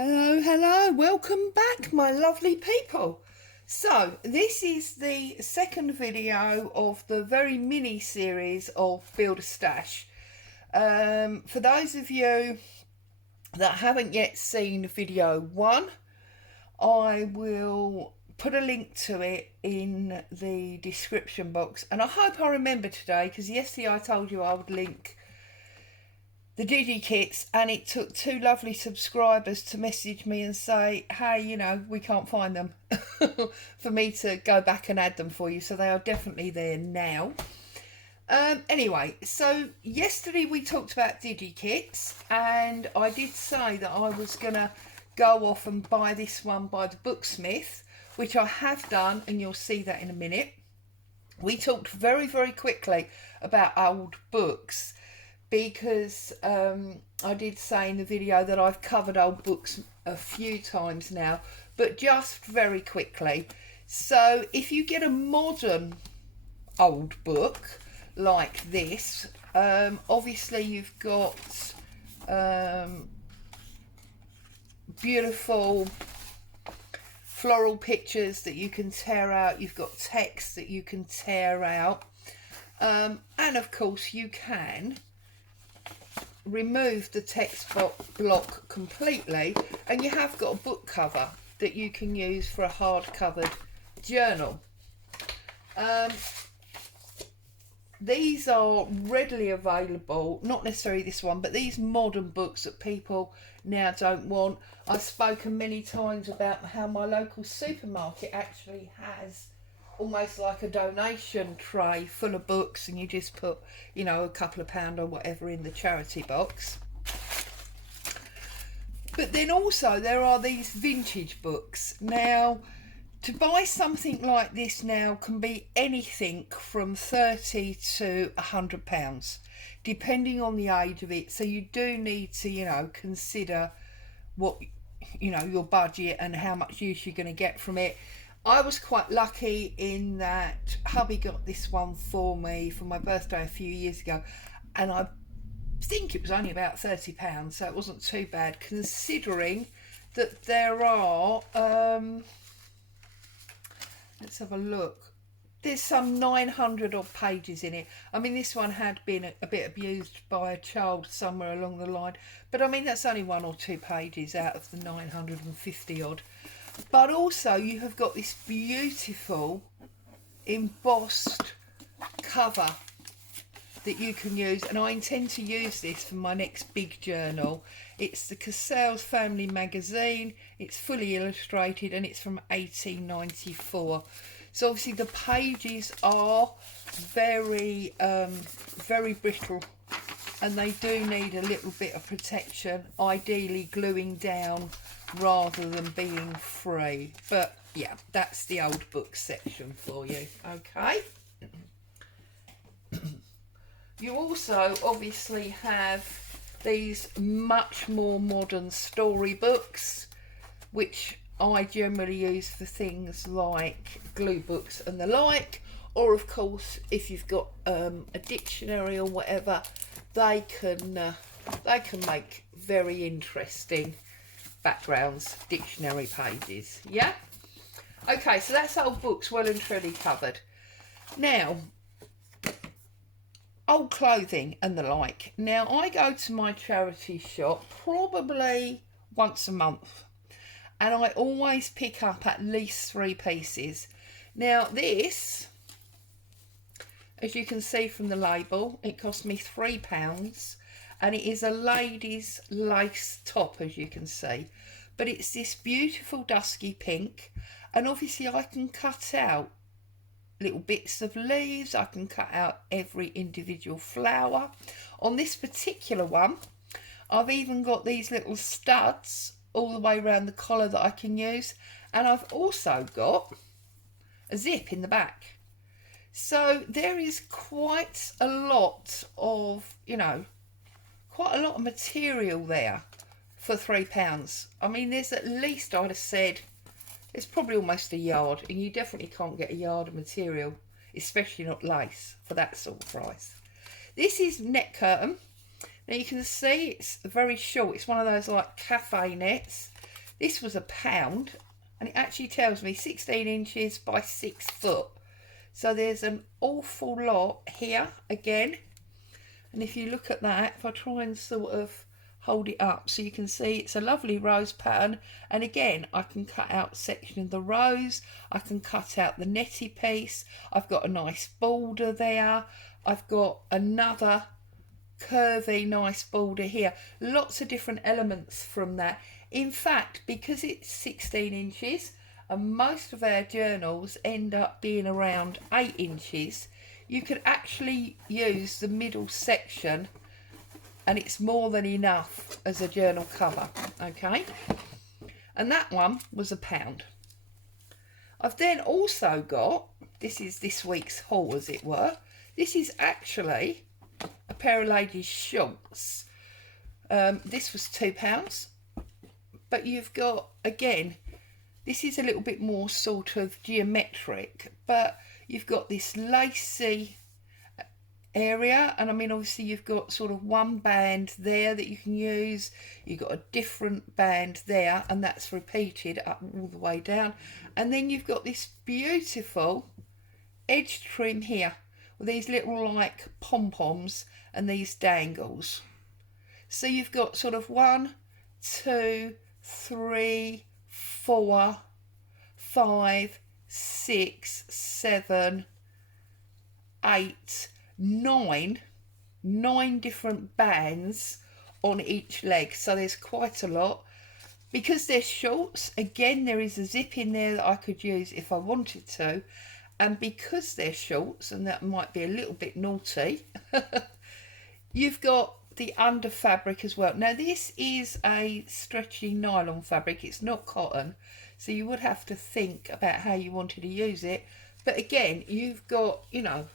Hello, hello, welcome back, my lovely people. So, this is the second video of the very mini series of Build a Stash. For those of you that haven't yet seen video one, I will put a link to it in the description box. And I hope I remember today, because yesterday I told you I would link the DigiKits, and it took two lovely subscribers to message me and say, hey, you know, we can't find them, for me to go back and add them for you. So they are definitely there now. Anyway, so yesterday we talked about DigiKits, and I did say that I was going to go off and buy this one by the Booksmith, which I have done, and you'll see that in a minute. We talked very, very quickly about old books, because I did say in the video that I've covered old books a few times now, but just very quickly. So if you get a modern old book like this, obviously you've got beautiful floral pictures that you can tear out, you've got text that you can tear out, and of course you can remove the text block completely, and you have got a book cover that you can use for a hard covered journal. These are readily available, not necessarily this one, but these modern books that people now don't want. I've spoken many times about how my local supermarket actually has almost like a donation tray full of books, and you just put, you know, a couple of pound or whatever in the charity box. But then also there are these vintage books. Now, to buy something like this now can be anything from £30 to £100, depending on the age of it. So you do need to, you know, consider what, you know, your budget and how much use you're going to get from it. I was quite lucky in that hubby got this one for me for my birthday a few years ago, and I think it was only about £30, so it wasn't too bad, considering that there are, let's have a look, there's some 900 odd pages in it. I mean, this one had been a bit abused by a child somewhere along the line, but I mean, that's only 1 or 2 pages out of the 950 odd. But also you have got this beautiful embossed cover that you can use, and I intend to use this for my next big journal. It's the Cassell's Family Magazine. It's fully illustrated, and it's from 1894. So obviously the pages are very very brittle, and they do need a little bit of protection, ideally gluing down rather than being free. But yeah, that's the old book section for you. Okay. You also obviously have these much more modern storybooks, which I generally use for things like glue books and the like, or of course if you've got a dictionary or whatever, they can make very interesting backgrounds, dictionary pages. Yeah, okay, so that's old books well and truly covered. Now, old clothing and the like. Now, I go to my charity shop probably once a month, and I always pick up at least 3 pieces. Now this, as you can see from the label, it cost me £3, and it is a lady's lace top, as you can see, but it's this beautiful dusky pink, and obviously I can cut out little bits of leaves, I can cut out every individual flower. On this particular one, I've even got these little studs all the way around the collar that I can use, and I've also got a zip in the back. So there is quite a lot of, you know, quite a lot of material there for £3. I mean, there's at least, I'd have said, it's probably almost a yard, and you definitely can't get a yard of material, especially not lace, for that sort of price. This is net curtain. Now you can see it's very short. It's one of those like cafe nets, This was £1, and it actually tells me 16 inches by 6 foot. So there's an awful lot here again. And if you look at that, if I try and sort of hold it up so you can see, it's a lovely rose pattern. And again, I can cut out a section of the rose, I can cut out the netty piece, I've got a nice border there, I've got another curvy nice border here, lots of different elements from that. In fact, because it's 16 inches and most of our journals end up being around 8 inches, you could actually use the middle section and it's more than enough as a journal cover, okay? And that one was £1. I've then also got, this is this week's haul as it were, this is actually a pair of ladies' shorts. This was £2, but you've got, again, this is a little bit more sort of geometric, but you've got this lacy area, and I mean obviously you've got sort of one band there that you can use, you've got a different band there, and that's repeated up all the way down, and then you've got this beautiful edge trim here with these little like pom-poms and these dangles. So you've got sort of 1, 2, 3, 4, 5, 6, 7, 8, 9 different bands on each leg. So there's quite a lot. Because they're shorts, again, there is a zip in there that I could use if I wanted to. And because they're shorts, and that might be a little bit naughty, you've got the under fabric as well. Now this is a stretchy nylon fabric, it's not cotton, so you would have to think about how you wanted to use it. But again, you've got, you know,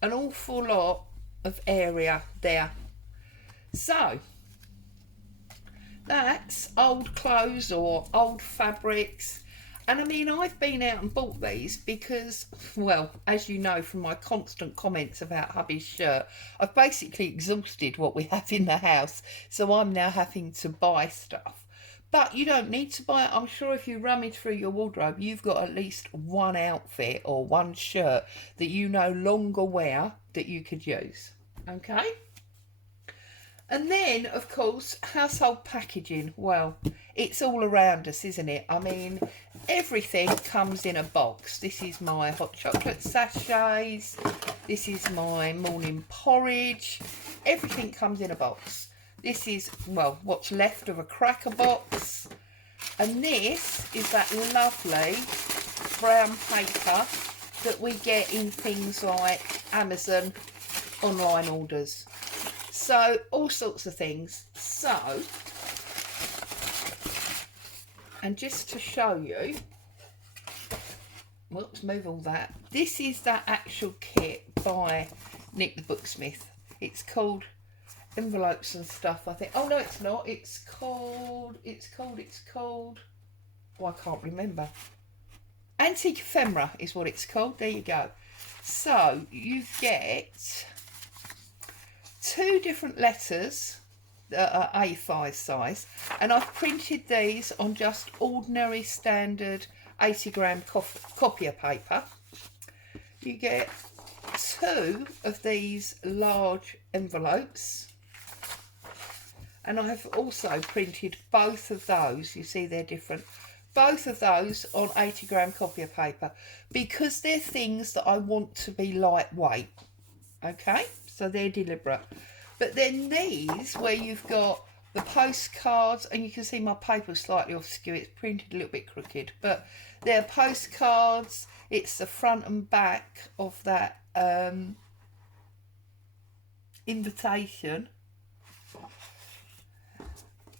an awful lot of area there. So that's old clothes or old fabrics. And I mean, I've been out and bought these because, well, as you know from my constant comments about hubby's shirt, I've basically exhausted what we have in the house. So I'm now having to buy stuff. But you don't need to buy it. I'm sure if you rummage through your wardrobe, you've got at least one outfit or one shirt that you no longer wear that you could use. Okay? And then, of course, household packaging. Well, it's all around us, isn't it? I mean, everything comes in a box. This is my hot chocolate sachets. This is my morning porridge. Everything comes in a box. This is, well, what's left of a cracker box. And this is that lovely brown paper that we get in things like Amazon online orders. So, all sorts of things. So, and just to show you, whoops, move all that. This is that actual kit by Nick the Booksmith. It's called Envelopes and Stuff, I think. Oh, no, it's not. It's called, oh, I can't remember. Antique Ephemera is what it's called. There you go. So, you get 2 different letters that are A5 size, and I've printed these on just ordinary standard 80-gram copier paper. You get 2 of these large envelopes, and I've also printed both of those. You see they're different. Both of those on 80-gram copier paper because they're things that I want to be lightweight. Okay, so they're deliberate. But then these, where you've got the postcards, and you can see my paper's slightly off skew, it's printed a little bit crooked, but they're postcards. It's the front and back of that invitation.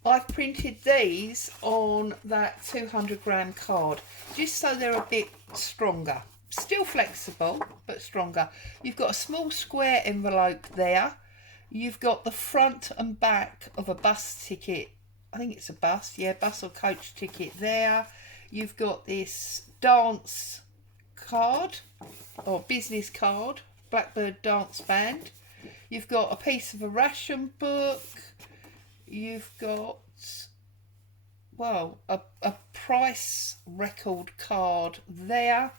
I've printed these on that 200-gram card, just so they're a bit stronger. Still flexible, but stronger. You've got a small square envelope there. You've got the front and back of a bus ticket. I think it's a bus, yeah, bus or coach ticket there. You've got this dance card, or business card, Blackbird Dance Band. You've got a piece of a ration book. You've got well, a price record card there.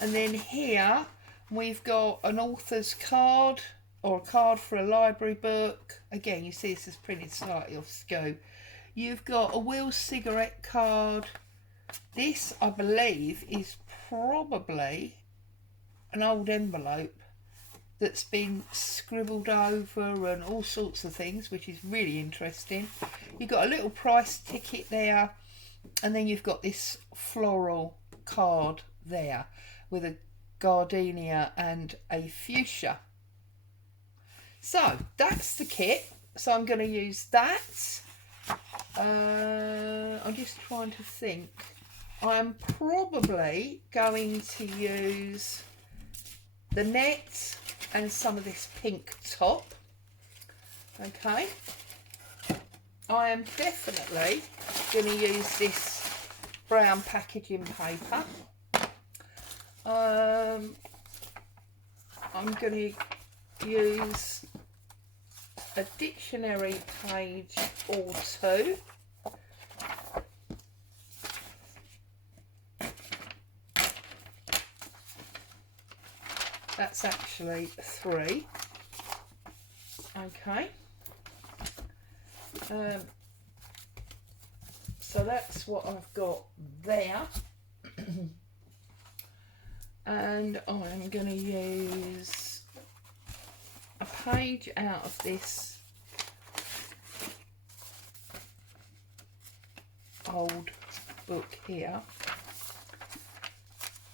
And then here we've got an author's card, or a card for a library book. Again, you see this is printed slightly off scope. You've got a Will's cigarette card. This, I believe, is probably an old envelope that's been scribbled over and all sorts of things, which is really interesting. You've got a little price ticket there, and then you've got this floral card there with a gardenia and a fuchsia. So that's the kit. So I'm going to use that. I'm just trying to think. I'm probably going to use the net and some of this pink top. Okay. I am definitely going to use this brown packaging paper. I'm going to use a dictionary page or two. That's actually 3. Okay. So that's what I've got there. And I'm going to use a page out of this old book here.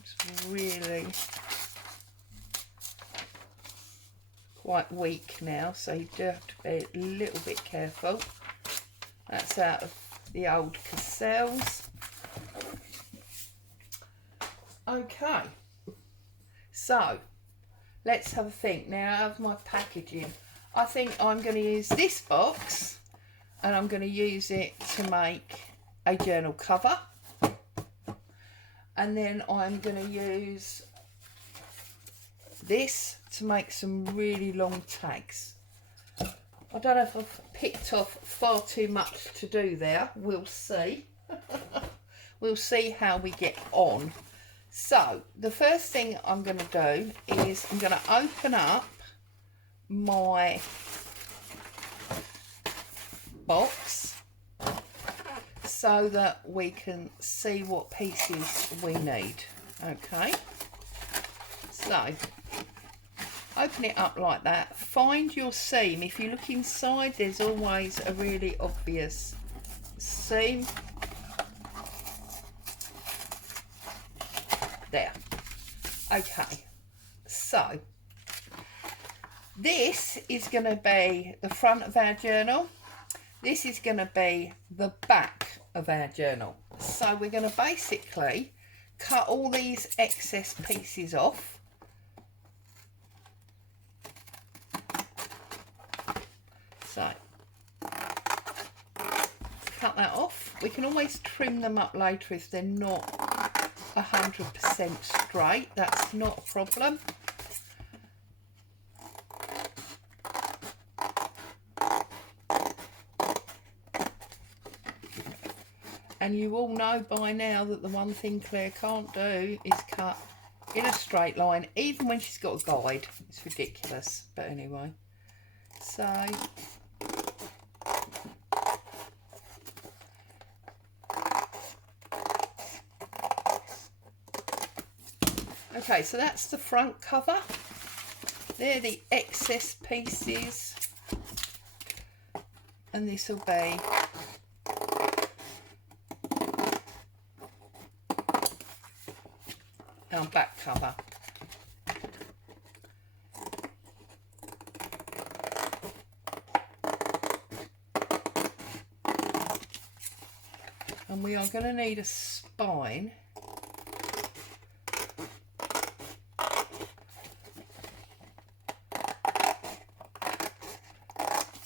It's really quite weak now, so you do have to be a little bit careful. That's out of the old Cassell's. Okay, so let's have a think now of my packaging. I think I'm going to use this box, and I'm going to use it to make a journal cover, and then I'm going to use this to make some really long tags. I don't know if I've picked off far too much to do there. We'll see. We'll see how we get on. So the first thing I'm going to do is I'm going to open up my box so that we can see what pieces we need. Okay, so open it up like that. Find your seam. If you look inside, there's always a really obvious seam. There. Okay, so this is going to be the front of our journal. This is going to be the back of our journal. So we're going to basically cut all these excess pieces off. So cut that off. We can always trim them up later if they're not 100% straight. That's not a problem. And you all know by now that the one thing Claire can't do is cut in a straight line, even when she's got a guide. It's ridiculous, but anyway. So okay, so that's the front cover. They're the excess pieces, and this will be our back cover. And we are going to need a spine.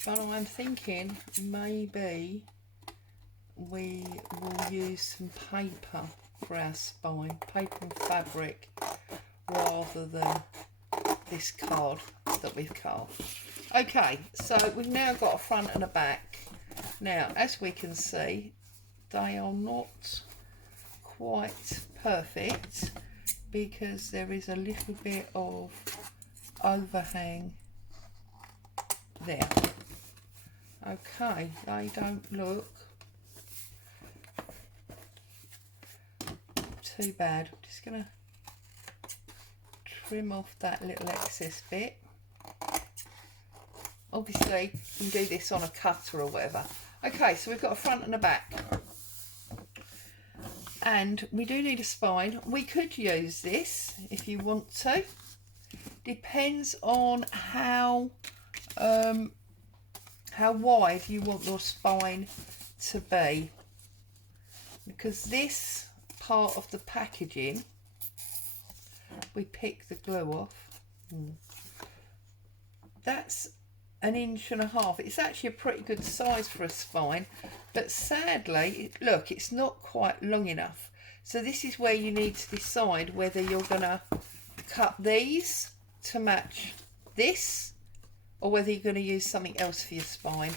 But I'm thinking maybe we will use some paper for our spine, paper and fabric, rather than this card that we've carved. Okay, so we've now got a front and a back. Now, as we can see, they are not quite perfect because there is a little bit of overhang there. Okay, they don't look too bad. I'm just going to trim off that little excess bit. Obviously you can do this on a cutter or whatever. Okay, so we've got a front and a back, and we do need a spine. We could use this if you want to. Depends on how wide you want your spine to be, because this part of the packaging, we pick the glue off, that's 1.5 inches. It's actually a pretty good size for a spine, but sadly, look, it's not quite long enough. So this is where you need to decide whether you're gonna cut these to match this, or whether you're going to use something else for your spine.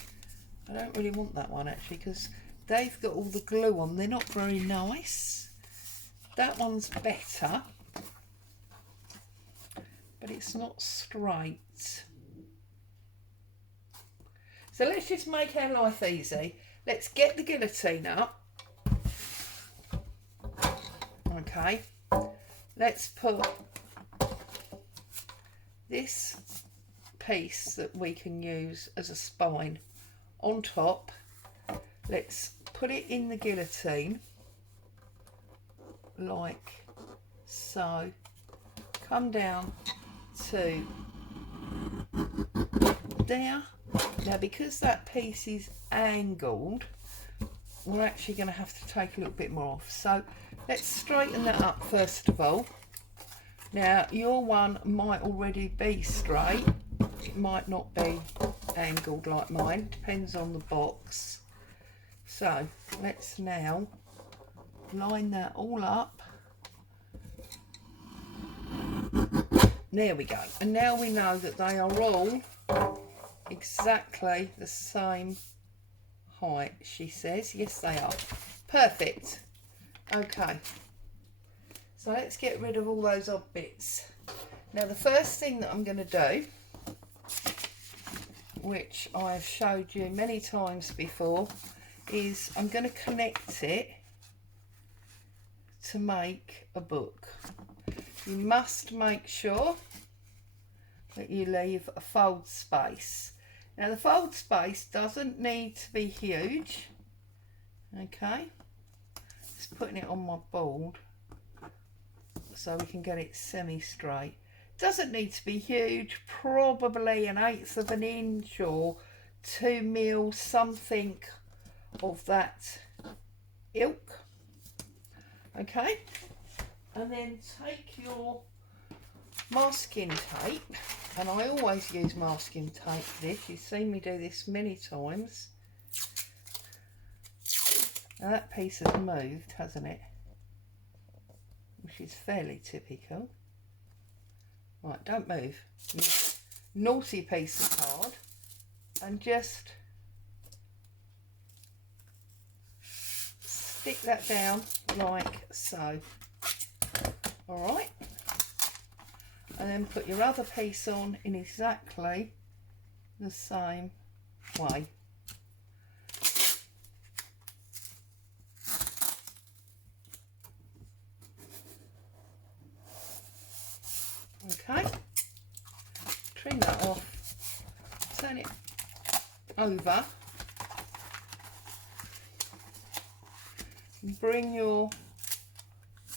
I don't really want that one actually, because they've got all the glue on. They're not very nice. That one's better, but it's not straight. So let's just make our life easy. Let's get the guillotine up. Okay, let's put this piece that we can use as a spine on top. Let's put it in the guillotine like so. Come down to there. Now, because that piece is angled, we're actually going to have to take a little bit more off. So let's straighten that up first of all. Now, your one might already be straight. It might not be angled like mine. Depends on the box. So let's now line that all up. There we go. And now we know that they are all exactly the same height, she says. Yes, they are. Perfect. Okay. So let's get rid of all those odd bits. Now, the first thing that I'm going to do, which I've showed you many times before, is I'm going to connect it to make a book. You must make sure that you leave a fold space. Now, the fold space doesn't need to be huge. Okay, just putting it on my board so we can get it semi-straight. Doesn't need to be huge, probably 1/8 of an inch or 2 mil, something of that ilk. Okay, and then take your masking tape, and I always use masking tape for this. You've seen me do this many times. Now that piece has moved, hasn't it? Which is fairly typical. Right, don't move, you naughty piece of card, and just stick that down like so. Alright, and then put your other piece on in exactly the same way. Okay, trim that off, turn it over, and bring your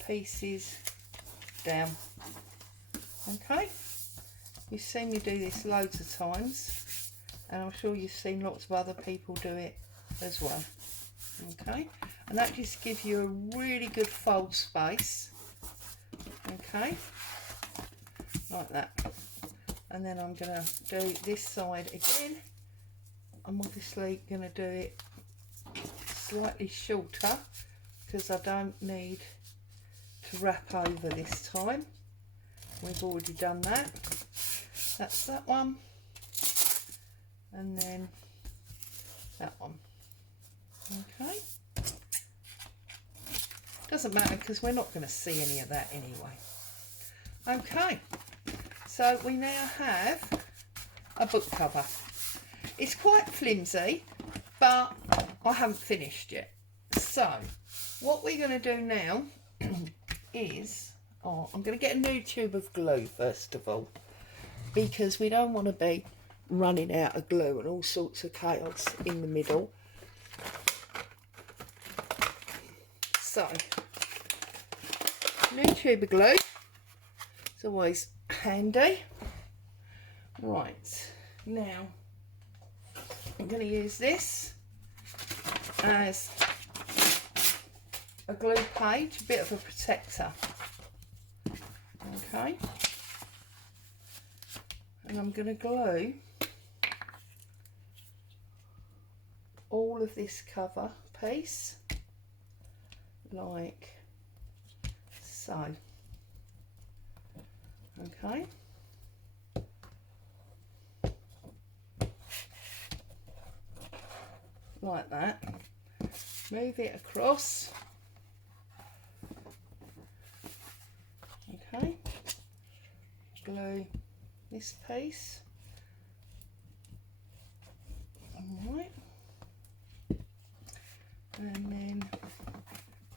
pieces down. Okay, you've seen me do this loads of times, and I'm sure you've seen lots of other people do it as well. Okay, and that just gives you a really good fold space. Okay, like that. And then I'm going to do this side again. I'm obviously going to do it slightly shorter because I don't need to wrap over this time. We've already done that. That's that one, and then that one. Okay, doesn't matter because we're not going to see any of that anyway. Okay, so we now have a book cover. It's quite flimsy, but I haven't finished yet. So what we're going to do now is, I'm going to get a new tube of glue first of all, because we don't want to be running out of glue and all sorts of chaos in the middle. So, new tube of glue, it's always handy. Right, now I'm going to use this as a glue page, a bit of a protector. Okay, and I'm going to glue all of this cover piece like so. Okay, like that. Move it across. Okay, glue this piece. Alright, and then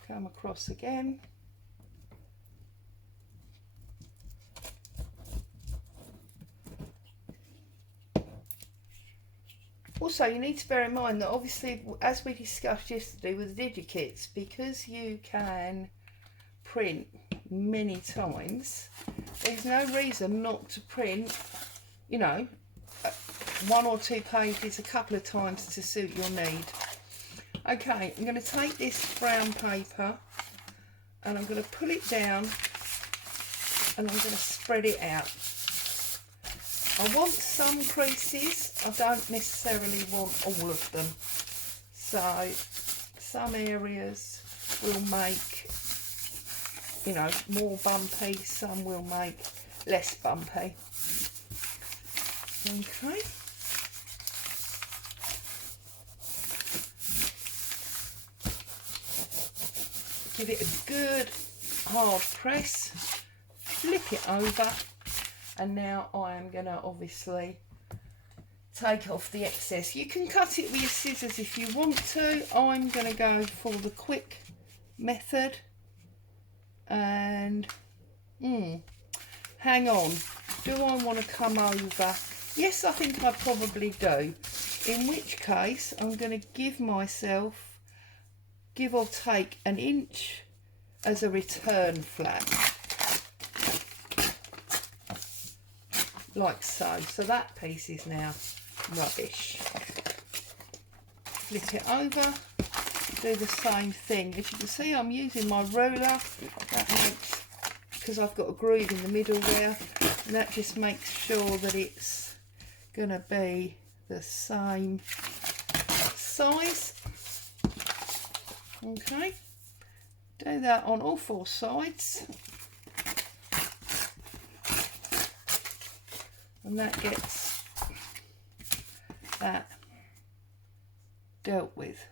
come across again. Also, you need to bear in mind that obviously, as we discussed yesterday with the DigiKits, because you can print many times, there's no reason not to print, you know, 1 or 2 pages a couple of times to suit your need. Okay, I'm going to take this brown paper and I'm going to pull it down and I'm going to spread it out. I want some creases, I don't necessarily want all of them. So some areas will make, you know, more bumpy, some will make less bumpy. Okay. Give it a good hard press, flip it over, and now I am going to obviously take off the excess. You can cut it with your scissors if you want to. I'm going to go for the quick method. And hang on, do I want to come over? Yes, I think I probably do, in which case I'm going to give myself, give or take, 1 inch as a return flap, like so. So that piece is now rubbish. Flip it over, do the same thing. As you can see, I'm using my ruler. That makes, because I've got a groove in the middle there, and that just makes sure that it's going to be the same size. Okay, do that on all 4 sides, and that gets that dealt with.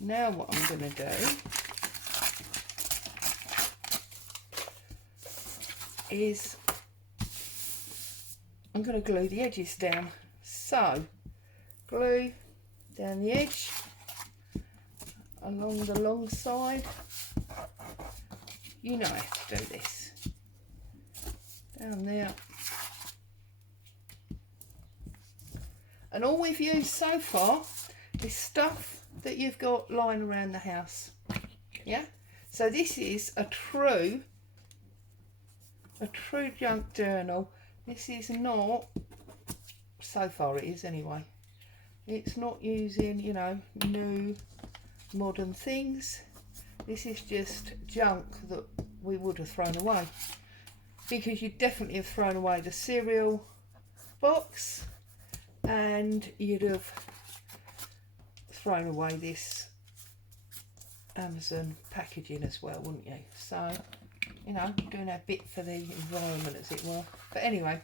Now what I'm going to do is I'm going to glue the edges down. So glue down the edge along the long side. You know how to do this. Down there. And all we've used so far is stuff that you've got lying around the house. Yeah? So this is a true junk journal. This is not, so far it is anyway, it's not using, you know, new modern things. This is just junk that we would have thrown away, because you'd definitely have thrown away the cereal box and you'd have thrown away this Amazon packaging as well, wouldn't you? So, you know, doing our bit for the environment, as it were. But anyway,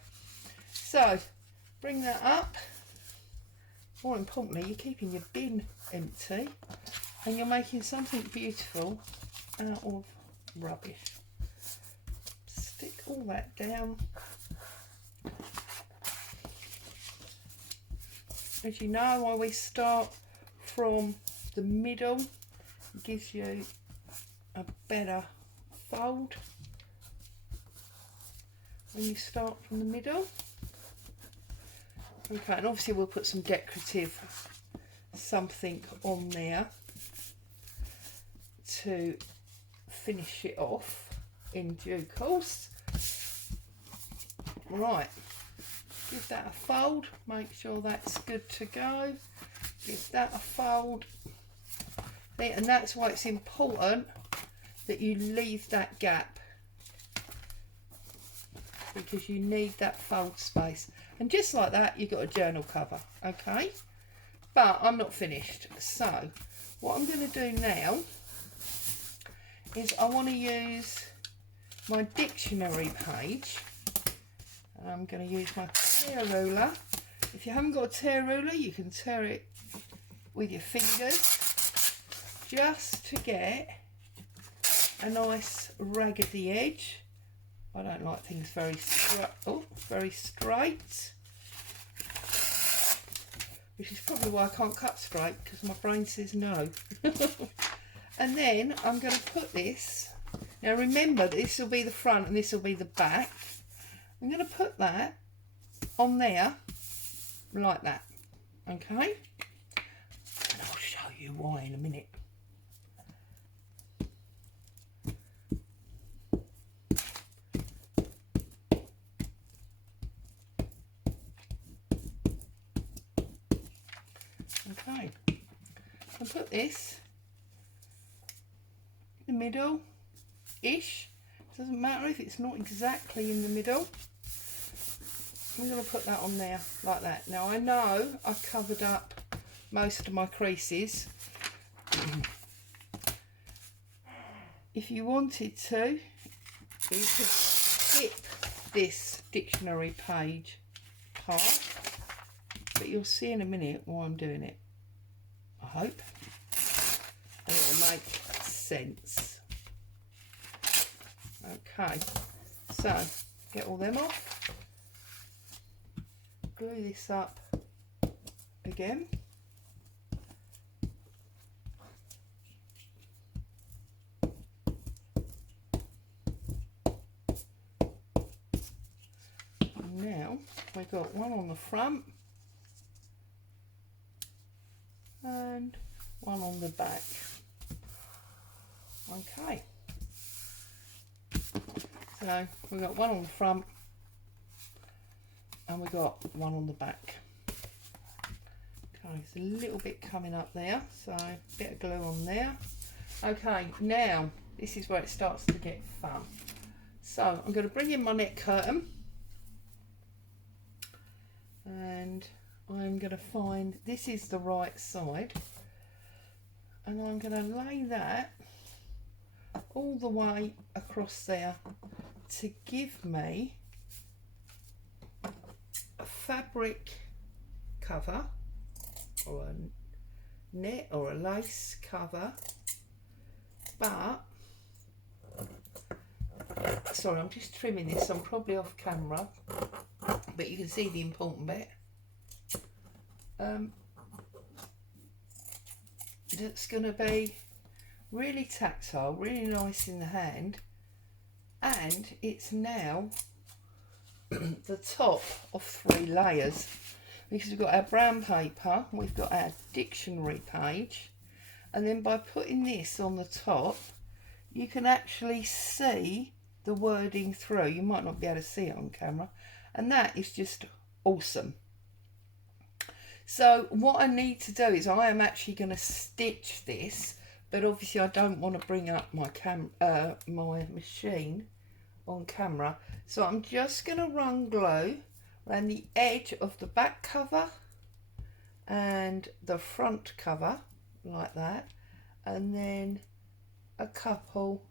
so bring that up. More importantly, you're keeping your bin empty and you're making something beautiful out of rubbish. Stick all that down. As you know, I always start from the middle. It gives you a better fold when you start from the middle. Okay, and obviously we'll put some decorative something on there to finish it off in due course. Right, give that a fold, make sure that's good to go. Give that a fold. And that's why it's important that you leave that gap, because you need that fold space. And just like that, you've got a journal cover, okay? But I'm not finished. So what I'm going to do now is I want to use my dictionary page. I'm going to use my tear ruler. If you haven't got a tear ruler, you can tear it with your fingers, just to get a nice raggedy edge. I don't like things very straight, which is probably why I can't cut straight, because my brain says no. And then I'm going to put this, now remember this will be the front and this will be the back. I'm going to put that on there like that, okay? And I'll show you why in a minute. Okay, I'll put this in the middle-ish. Doesn't matter if it's not exactly in the middle. I'm going to put that on there like that. Now I know I've covered up most of my creases. If you wanted to, you could skip this dictionary page part, but you'll see in a minute why I'm doing it, I hope, and it will make sense. Okay, so get all them off, glue this up again. Now we've got one on the front and one on the back. Okay, so we've got one on the front and we've got one on the back. Okay, it's a little bit coming up there, so a bit of glue on there. Okay, now this is where it starts to get fun. So I'm going to bring in my neck curtain, and I'm going to find, this is the right side, and I'm going to lay that all the way across there to give me a fabric cover, or a net or a lace cover, but sorry, I'm just trimming this, I'm probably off camera, but you can see the important bit. It's going to be really tactile, really nice in the hand, and it's now the top of 3 layers, because we've got our brown paper, we've got our dictionary page, and then by putting this on the top you can actually see the wording through. You might not be able to see it on camera, and that is just awesome. So what I need to do is I am actually going to stitch this, but obviously I don't want to bring up my my machine on camera, so I'm just going to run glue around the edge of the back cover and the front cover like that, and then a couple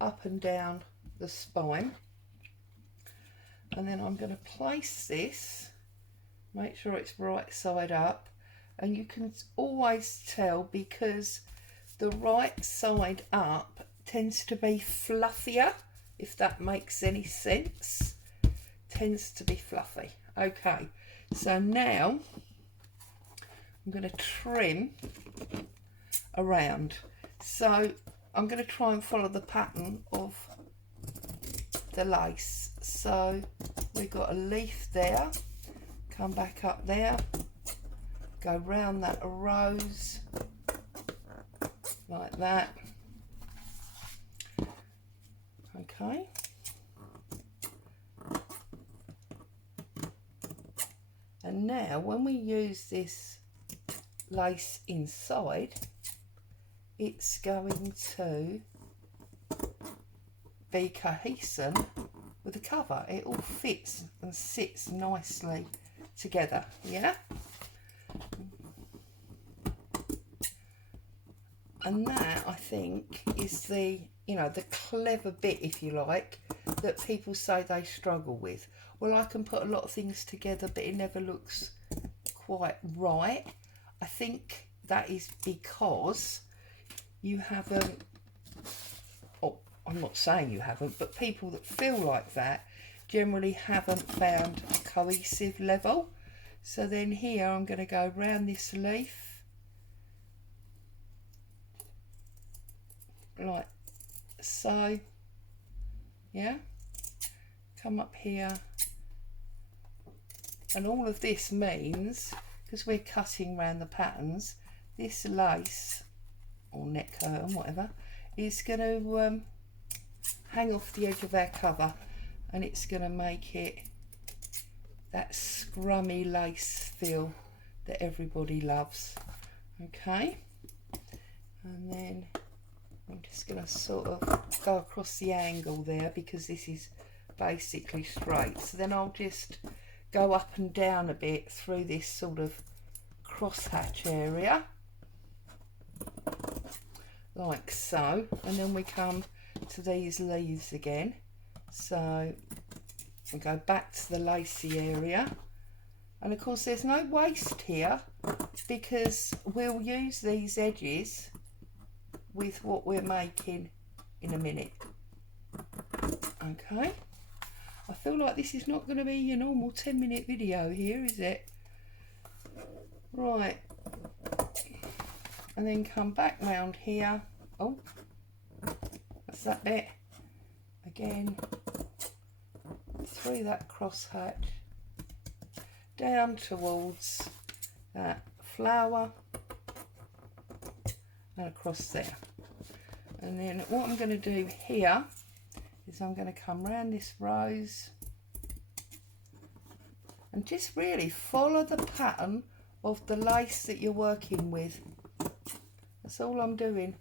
up and down the spine, and then I'm going to place this, make sure it's right side up, and you can always tell because the right side up tends to be fluffier, if that makes any sense. Tends to be fluffy. Okay, so now I'm going to trim around. So I'm going to try and follow the pattern of the lace. So we've got a leaf there, come back up there, go round that rose like that. Okay, and now when we use this lace inside, it's going to be cohesive with the cover. It all fits and sits nicely together, yeah? And that, I think, is the, you know, the clever bit, if you like, that people say they struggle with. Well, I can put a lot of things together, but it never looks quite right. I think that is because you haven't, oh, I'm not saying you haven't, but people that feel like that generally haven't found a cohesive level. So then here I'm going to go around this leaf like so, yeah, come up here, and all of this means, because we're cutting around the patterns, this lace or neck curtain, whatever, is going to hang off the edge of our cover, and it's going to make it that scrummy lace feel that everybody loves. Okay, and then I'm just going to sort of go across the angle there because this is basically straight. So then I'll just go up and down a bit through this sort of crosshatch area, like so. And then we come to these leaves again. So we go back to the lacy area. And of course there's no waste here because we'll use these edges with what we're making in a minute. Okay, I feel like this is not going to be your normal 10-minute video here, is it? Right, and then come back round here. Oh, that's that bit again, through that crosshatch down towards that flower and across there. And then what I'm going to do here is I'm going to come round this rose and just really follow the pattern of the lace that you're working with. That's all I'm doing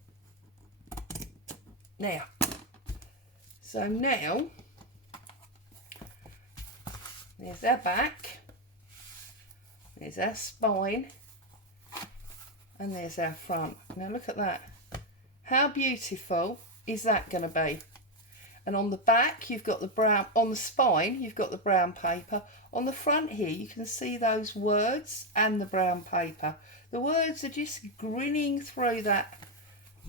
now. So now there's our back, there's our spine, and there's our front. Now look at that. How beautiful is that going to be? And on the back you've got the brown, on the spine you've got the brown paper. On the front here you can see those words and the brown paper. The words are just grinning through that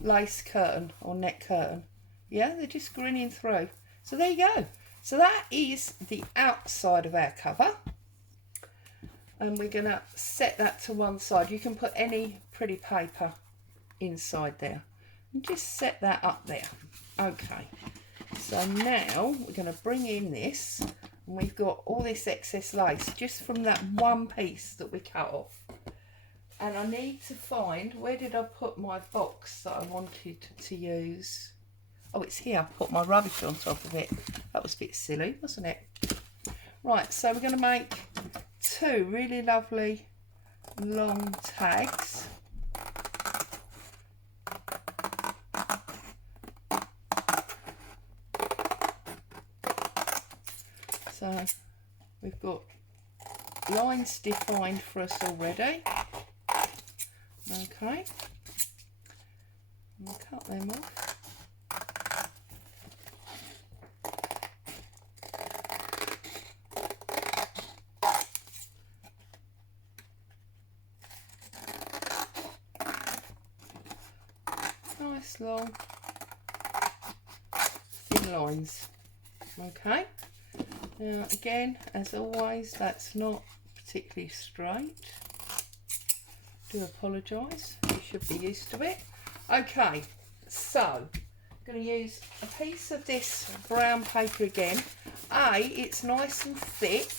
lace curtain or neck curtain. Yeah, they're just grinning through. So there you go. So that is the outside of our cover. And we're going to set that to one side. You can put any pretty paper inside there. And just set that up there. Okay. So now we're going to bring in this. And we've got all this excess lace just from that one piece that we cut off. And I need to find, where did I put my box that I wanted to use? Oh, it's here. I put my rubbish on top of it. That was a bit silly, wasn't it? Right, so we're going to make two really lovely long tags. So we've got lines defined for us already. Okay, we'll cut them off. Nice long lines. Okay, now again, as always, that's not particularly straight. Do apologise, you should be used to it. Okay, so I'm going to use a piece of this brown paper again. It's nice and thick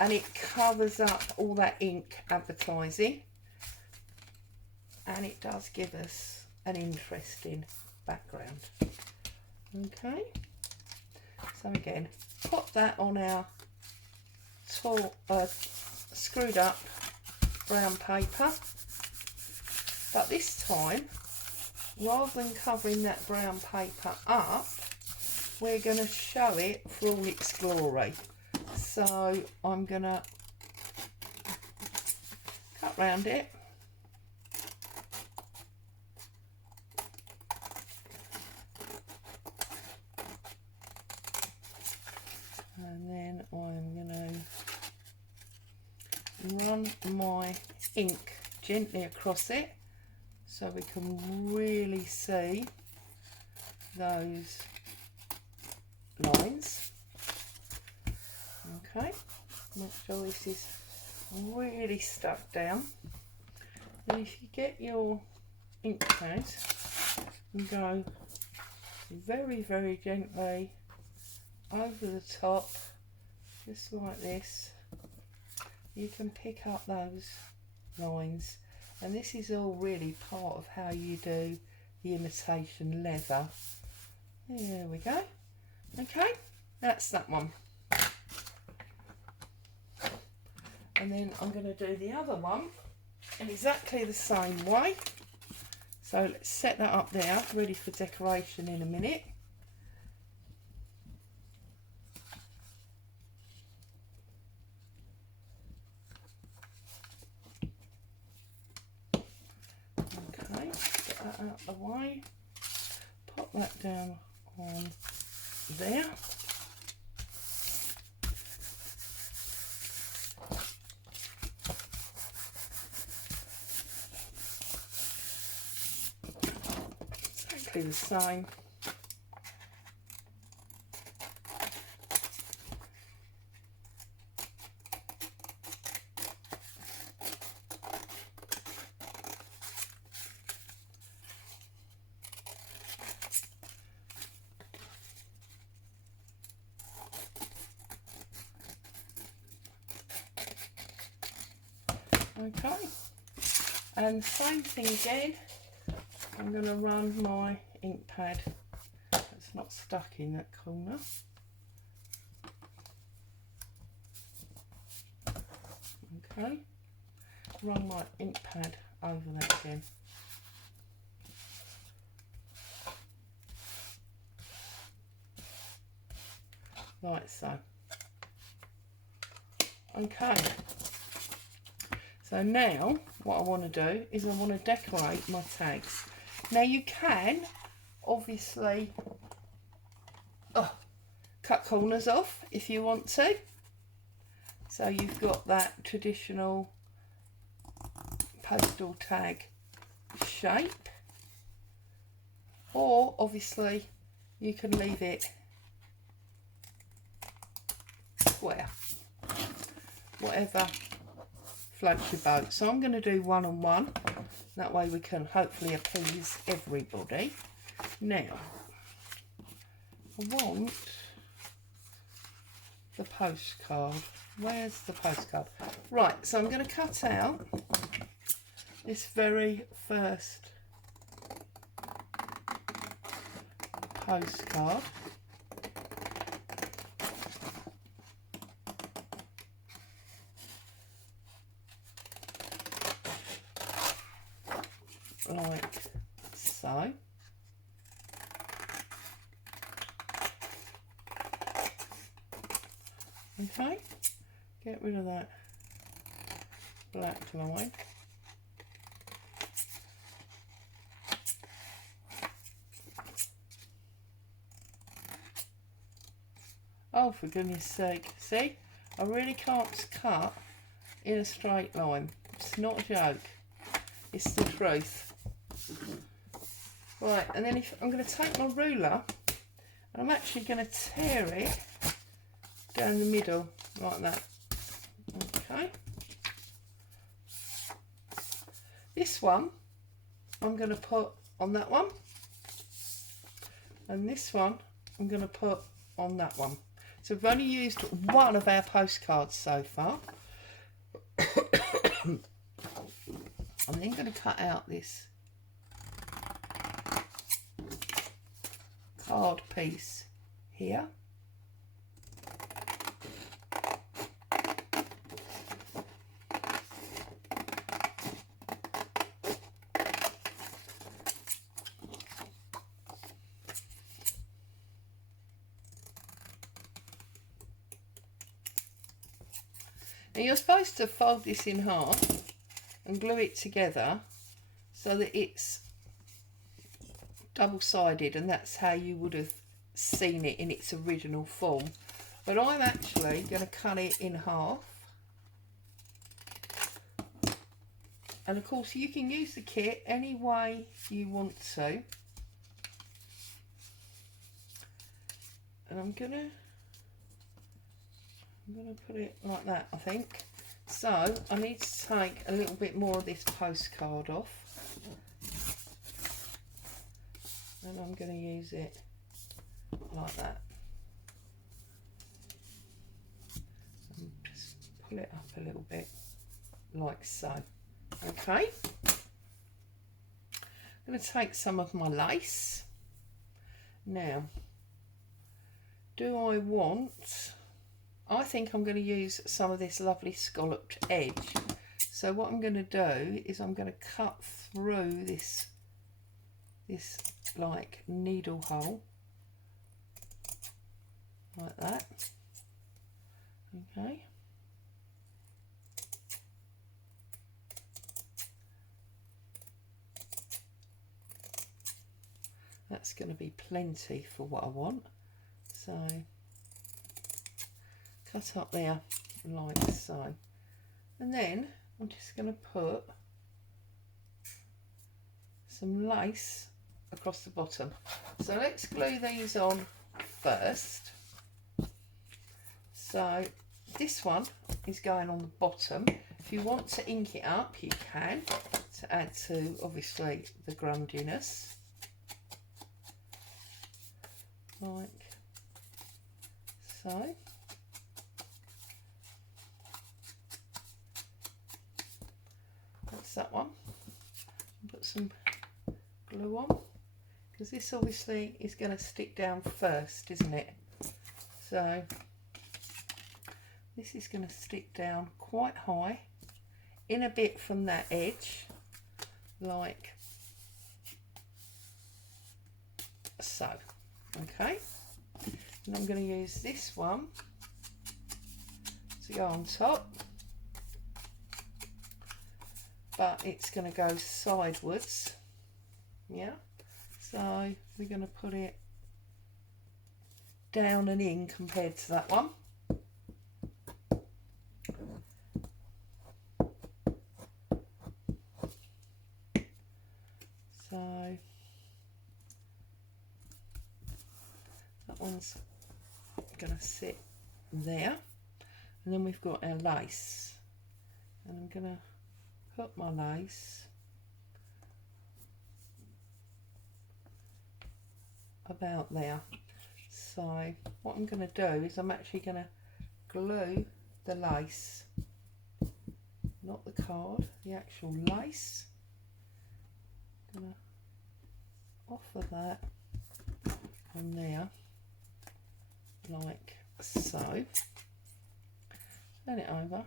and it covers up all that ink advertising, and it does give us an interesting background. Okay, so again, put that on our screwed up brown paper, but this time, rather than covering that brown paper up, we're going to show it for all its glory. So I'm going to cut round it, and then I'm going to run my ink gently across it so we can really see those lines. Okay, make sure this is really stuck down. And if you get your ink pad and go very, very gently over the top, just like this, you can pick up those lines, and this is all really part of how you do the imitation leather. There we go. Okay, that's that one. And then I'm going to do the other one in exactly the same way. So let's set that up there, ready for decoration in a minute. Okay, get that out of the way. Pop that down on there. Exactly the same. Okay, and same thing again, I'm going to run my ink pad, it's not stuck in that corner. Okay, run my ink pad over that again. Like so. Okay. So now what I want to do is I want to decorate my tags. Now you can obviously cut corners off if you want to. So you've got that traditional postal tag shape. Or obviously you can leave it square. Whatever floats your boat. So I'm going to do one on one, that way we can hopefully appease everybody. Now I want the postcard. Where's the postcard? Right, so I'm going to cut out this very first postcard. Like so. Okay, get rid of that black line. Oh, for goodness sake, see, I really can't cut in a straight line. It's not a joke, it's the truth. Right, and then if I'm going to take my ruler And I'm actually going to tear it down the middle like that. Okay. This one I'm going to put on that one, and this one I'm going to put on that one. So we've only used one of our postcards so far. I'm then going to cut out this card piece here. Now you're supposed to fold this in half and glue it together so that it's double-sided, and that's how you would have seen it in its original form. But I'm actually going to cut it in half, and of course you can use the kit any way you want to. And I'm gonna put it like that, I think. So I need to take a little bit more of this postcard off, and I'm going to use it like that. And just pull it up a little bit like so. Okay, I'm going to take some of my lace. Now, I think I'm going to use some of this lovely scalloped edge. So what I'm going to do is I'm going to cut through this like needle hole like that. Okay. That's going to be plenty for what I want. So cut up there like so. And then I'm just going to put some lace across the bottom. So let's glue these on first. So this one is going on the bottom. If you want to ink it up, you can, to add to obviously the grundiness. Like so. That's that one. Put some glue on, because this obviously is going to stick down first, isn't it? So this is going to stick down quite high, in a bit from that edge, like so. Okay, and I'm going to use this one to go on top, but it's going to go sideways. Yeah, so we're going to put it down and in compared to that one. So that one's going to sit there, and then we've got our lace, and I'm going to put my lace about there. So what I'm going to do is I'm actually going to glue the lace, not the card, the actual lace. I'm going to offer that on there like so. Turn it over,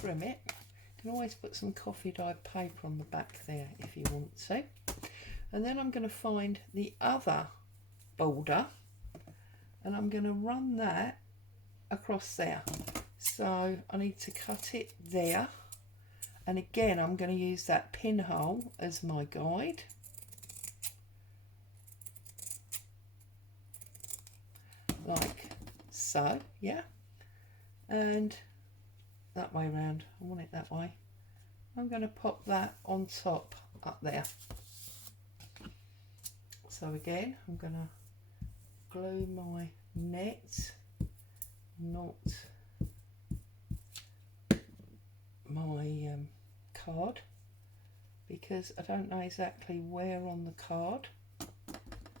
trim it. You can always put some coffee dyed paper on the back there if you want to. And then I'm going to find the other border, and I'm going to run that across there. So I need to cut it there, and again I'm going to use that pinhole as my guide. Like so, yeah, and that way round. I want it that way. I'm going to pop that on top up there. So again, I'm going to glue my net, not my card, because I don't know exactly where on the card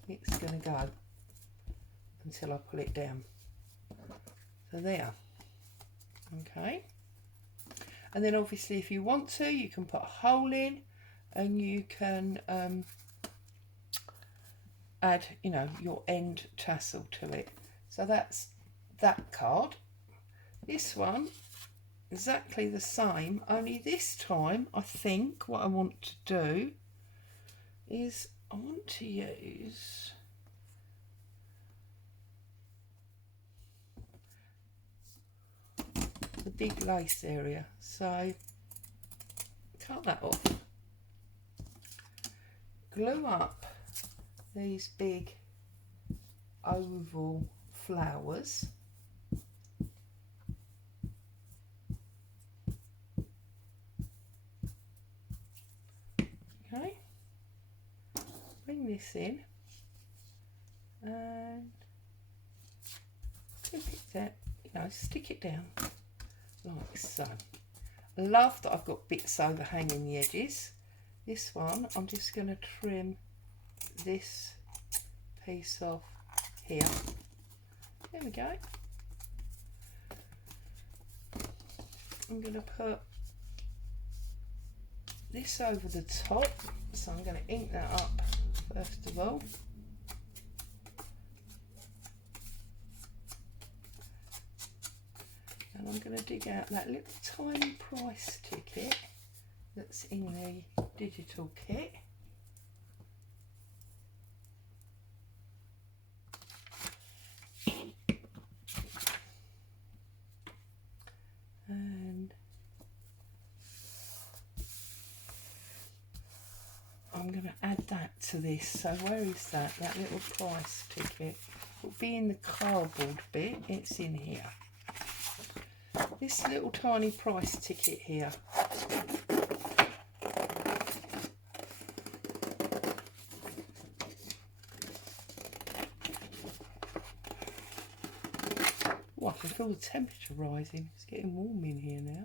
it's going to go until I pull it down. So there. Okay. And then obviously if you want to, you can put a hole in and you can add, you know, your end tassel to it. So that's that card. This one, exactly the same, only this time I think what I want to do is I want to use the big lace area. So cut that off, glue up these big oval flowers, okay, bring this in and clip it down, you know, stick it down like so. I love that I've got bits overhanging the edges. This one I'm just going to trim this piece off here. There we go. I'm going to put this over the top, so I'm going to ink that up first of all. And I'm going to dig out that little tiny price ticket that's in the digital kit. And I'm going to add that to this. So where is that? That little price ticket will be in the cardboard bit. It's in here. This little tiny price ticket here. Oh, I can feel the temperature rising. It's getting warm in here now.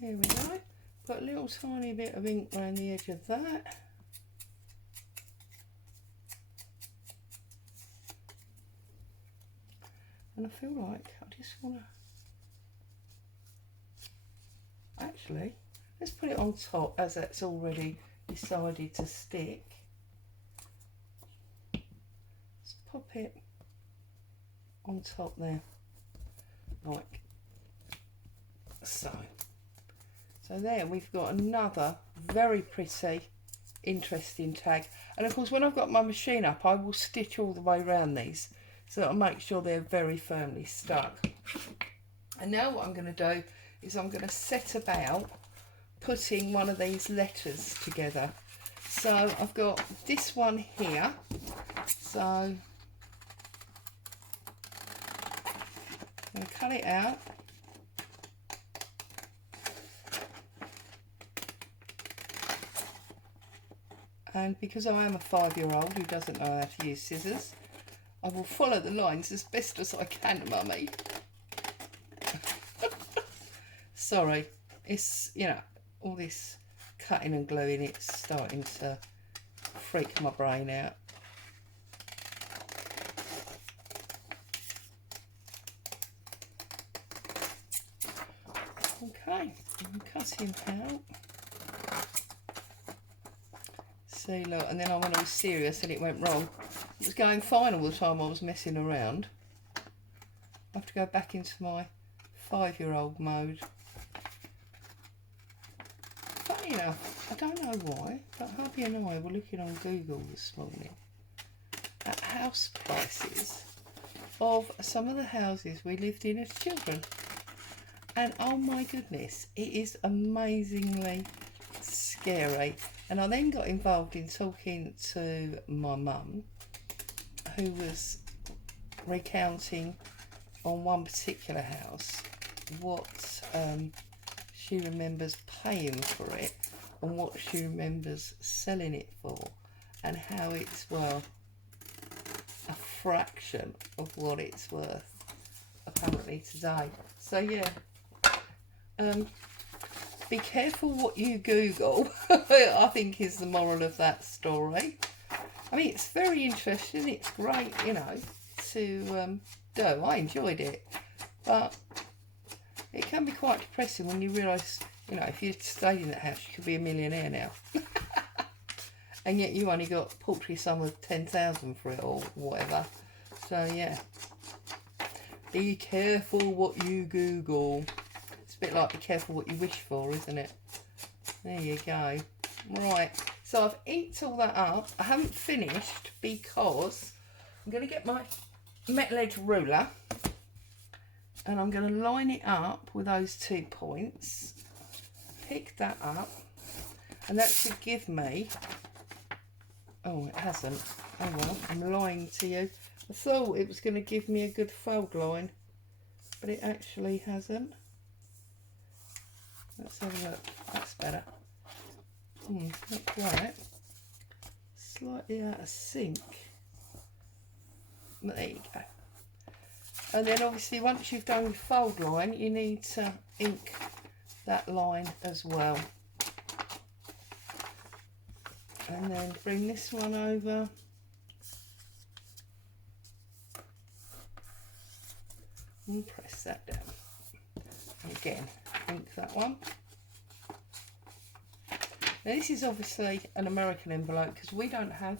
There we go. Put a little tiny bit of ink around the edge of that. And I feel like I just want to... Actually, let's put it on top as that's already decided to stick. Let's pop it on top there, like so. So there we've got another very pretty, interesting tag. And of course when I've got my machine up, I will stitch all the way around these so that I'll make sure they're very firmly stuck. And now what I'm going to do is I'm going to set about putting one of these letters together. So I've got this one here. So I'm going to cut it out. And because I am a 5-year-old who doesn't know how to use scissors, I will follow the lines as best as I can, Mummy. Sorry, it's, you know, all this cutting and gluing, it's starting to freak my brain out. Okay, I'm cutting out. See, look, and then I went all serious and it went wrong. It was going fine all the time I was messing around. I have to go back into my 5-year-old mode. Funny enough, I don't know why, but hubby and I were looking on Google this morning at house prices of some of the houses we lived in as children. And oh my goodness, it is amazingly scary. And I then got involved in talking to my mum, who was recounting on one particular house what she remembers paying for it and what she remembers selling it for, and how it's, well, a fraction of what it's worth apparently today. So yeah, be careful what you Google, I think is the moral of that story. I mean, it's very interesting, it's great, you know, to do. I enjoyed it, but it can be quite depressing when you realise, you know, if you stayed in that house, you could be a millionaire now. And yet you only got paltry sum of 10,000 for it or whatever. So yeah, be careful what you Google. It's a bit like be careful what you wish for, isn't it? There you go. Right, so I've inked all that up. I haven't finished because I'm going to get my metal edge ruler and I'm going to line it up with those 2 points. Pick that up, and that should give me... Oh, it hasn't. Oh well, I'm lying to you. I thought it was going to give me a good fold line, but it actually hasn't. Let's have a look. That's better. Not quite. Slightly out of sync. But there you go. And then obviously once you've done your fold line, you need to ink that line as well. And then bring this one over. And press that down. And again, ink that one. Now this is obviously an American envelope because we don't have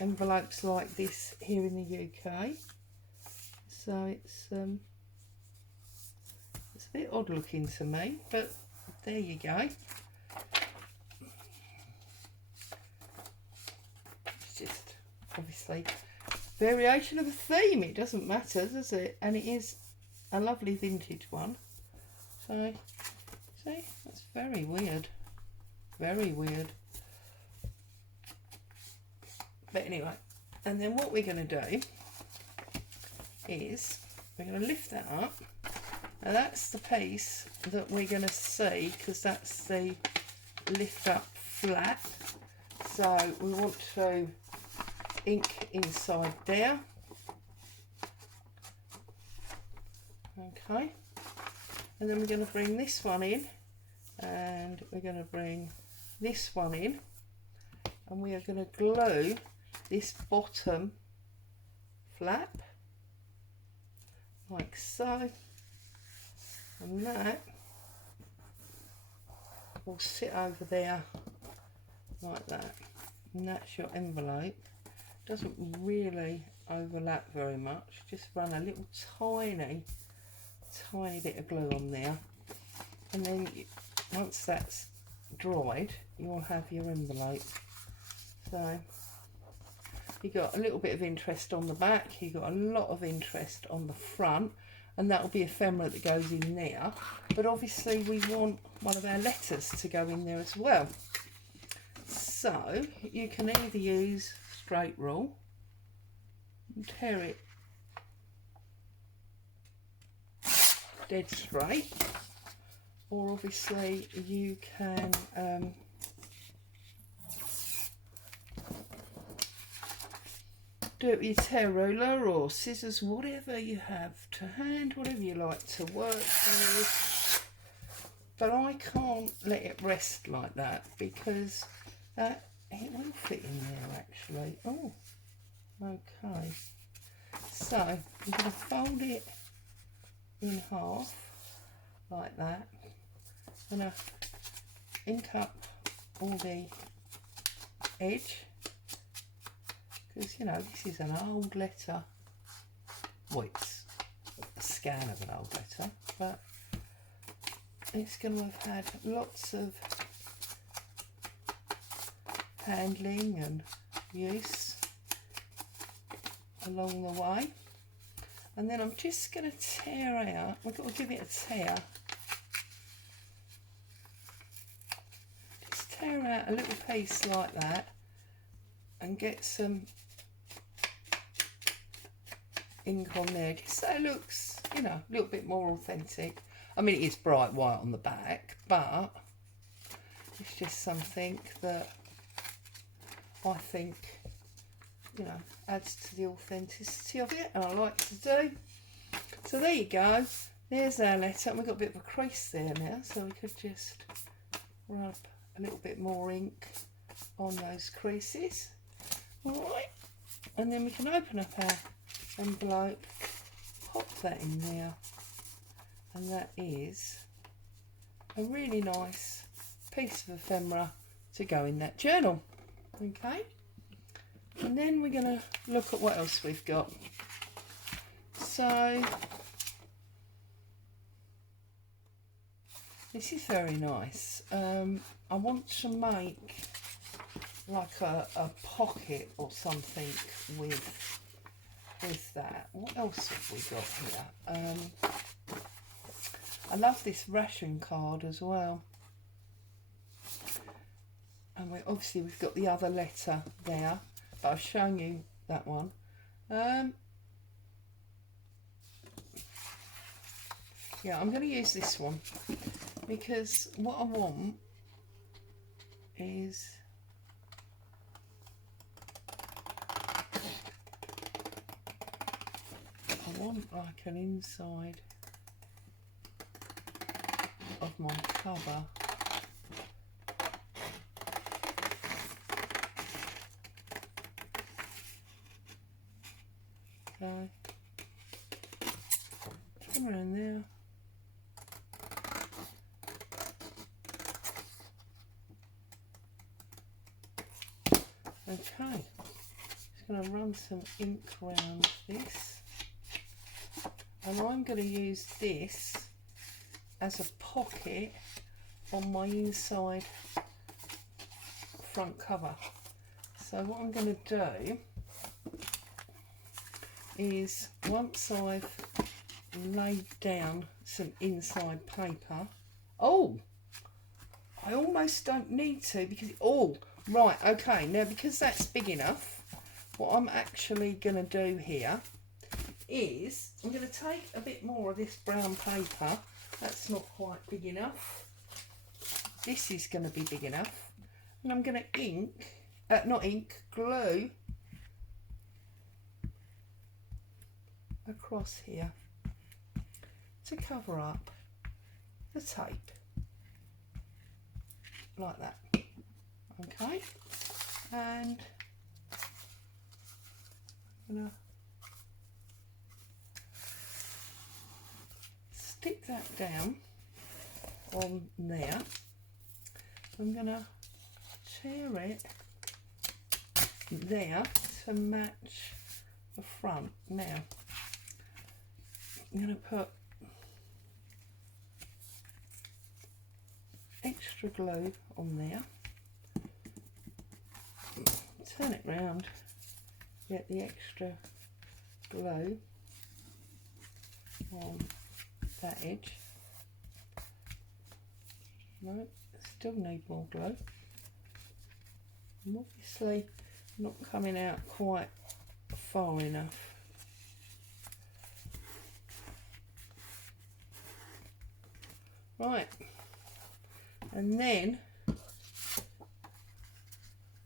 envelopes like this here in the UK. So it's a bit odd looking to me, but there you go. It's just obviously variation of a theme. It doesn't matter, does it? And it is a lovely vintage one. So see, that's very weird. Very weird. But anyway, and then what we're going to do is we're going to lift that up. Now that's the piece that we're going to see, because that's the lift up flap. So we want to ink inside there. Okay. And then we're going to bring this one in, and we're going to bring this one in, and we are going to glue this bottom flap like so, and that will sit over there like that, and that's your envelope. Doesn't really overlap very much, just run a little tiny bit of glue on there, and then once that's dried you'll have your envelope. So you got a little bit of interest on the back, you got a lot of interest on the front, and that will be ephemera that goes in there, but obviously we want one of our letters to go in there as well. So you can either use straight rule and tear it dead straight, or obviously you can do it with your tear ruler or scissors, whatever you have to hand, whatever you like to work with. But I can't let it rest like that because it will fit in there actually. Oh, okay. So I'm going to fold it in half like that. I'm going to ink up all the edge, because you know this is an old letter. Well, it's a scan of an old letter, but it's going to have had lots of handling and use along the way. And then I'm just going to tear out, we've got to give it a tear. Just tear out a little piece like that and get some ink on there, just so it looks, you know, a little bit more authentic. I mean, it is bright white on the back, but it's just something that I think, you know, adds to the authenticity of it, and I like to do. So there you go, there's our letter, and we've got a bit of a crease there now, so we could just rub a little bit more ink on those creases. Alright, and then we can open up our envelope, pop that in there, and that is a really nice piece of ephemera to go in that journal. Okay, and then we're going to look at what else we've got. So this is very nice. I want to make like a pocket or something with that. What else have we got here? I love this ration card as well. And obviously we've got the other letter there, but I've shown you that one. Yeah, I'm going to use this one because what I want is like an inside of my cover. So, come around there. Okay, just going to run some ink around this, and I'm going to use this as a pocket on my inside front cover. So what I'm going to do is, once I've laid down some inside paper, oh, I almost don't need to because, oh, right, okay, now because that's big enough, what I'm actually going to do here is I'm going to take a bit more of this brown paper. That's not quite big enough. This is going to be big enough. And I'm going to glue across here to cover up the tape. Like that. Okay. And I'm going to stick that down on there. I'm going to tear it there to match the front. Now I'm going to put extra glue on there, turn it round, get the extra glue on that edge. No, still need more glue. I'm obviously not coming out quite far enough. Right, and then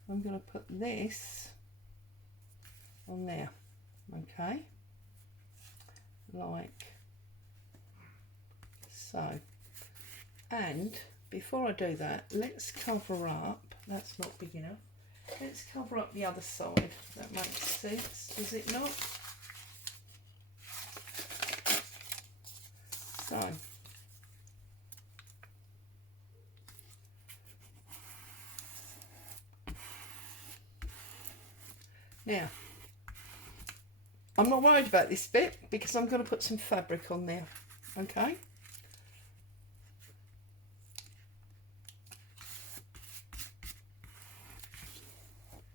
I'm going to put this on there, okay, like so. And before I do that, let's cover up, that's not big enough, let's cover up the other side. That makes sense, does it not? So now, I'm not worried about this bit because I'm going to put some fabric on there, okay?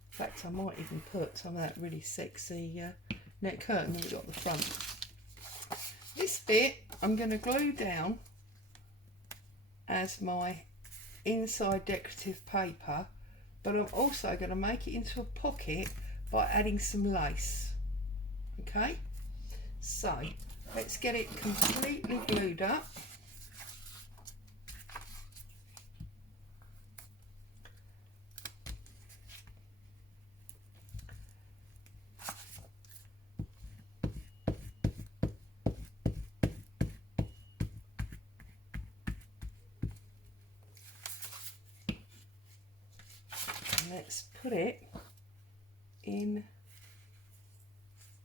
In fact, I might even put some of that really sexy net curtain that we've got at the front. this bit I'm going to glue down as my inside decorative paper, but I'm also going to make it into a pocket by adding some lace. Okay, so let's get it completely glued up. Let's put it in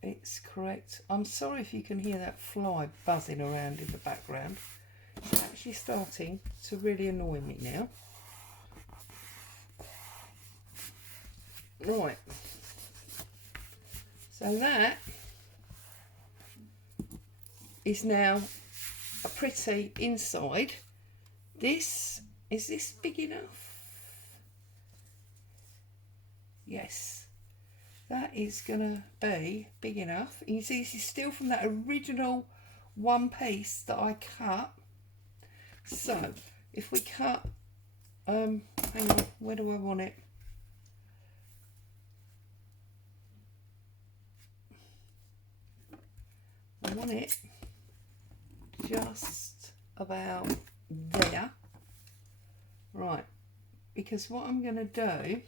its correct. I'm sorry if you can hear that fly buzzing around in the background. It's actually starting to really annoy me now. Right, so that is now a pretty inside. Is this big enough? Yes, that is gonna be big enough. And you see this is still from that original one piece that I cut. So if we cut, hang on, where do I want it? I want it just about there. Right, because what I'm gonna do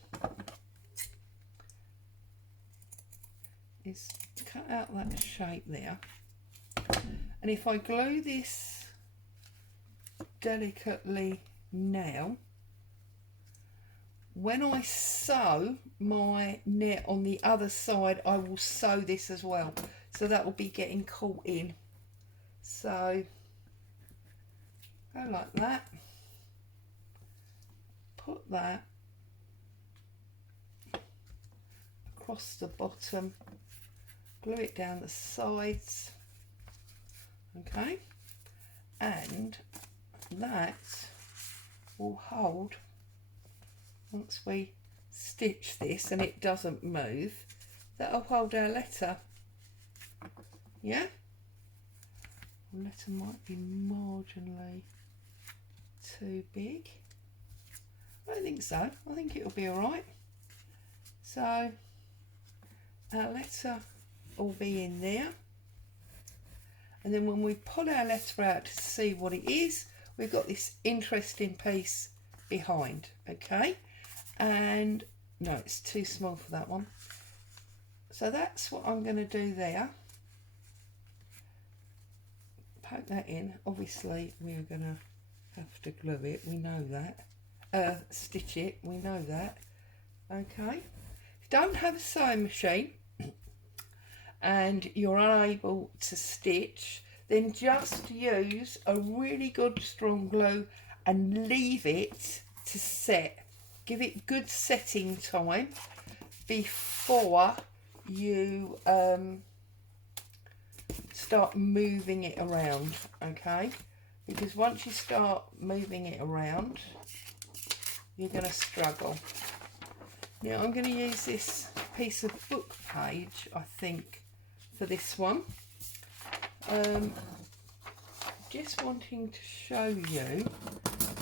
is cut out that shape there, and if I glue this delicately now, when I sew my net on the other side, I will sew this as well, so that will be getting caught in. So go like that, put that across the bottom, glue it down the sides, okay, and that will hold once we stitch this and it doesn't move. That'll hold our letter. Yeah, the letter might be marginally too big. I don't think so. I think it'll be all right. So our letter will be in there, and then when we pull our letter out to see what it is, we've got this interesting piece behind. Okay, and no, it's too small for that one, so that's what I'm going to do there. Poke that in. Obviously we're going to have to glue it, we know that, stitch it, we know that. Okay, if you don't have a sewing machine and you're unable to stitch, then just use a really good strong glue and leave it to set. Give it good setting time before you start moving it around, okay? Because once you start moving it around, you're going to struggle. Now I'm going to use this piece of book page, I think, for this one. Just wanting to show you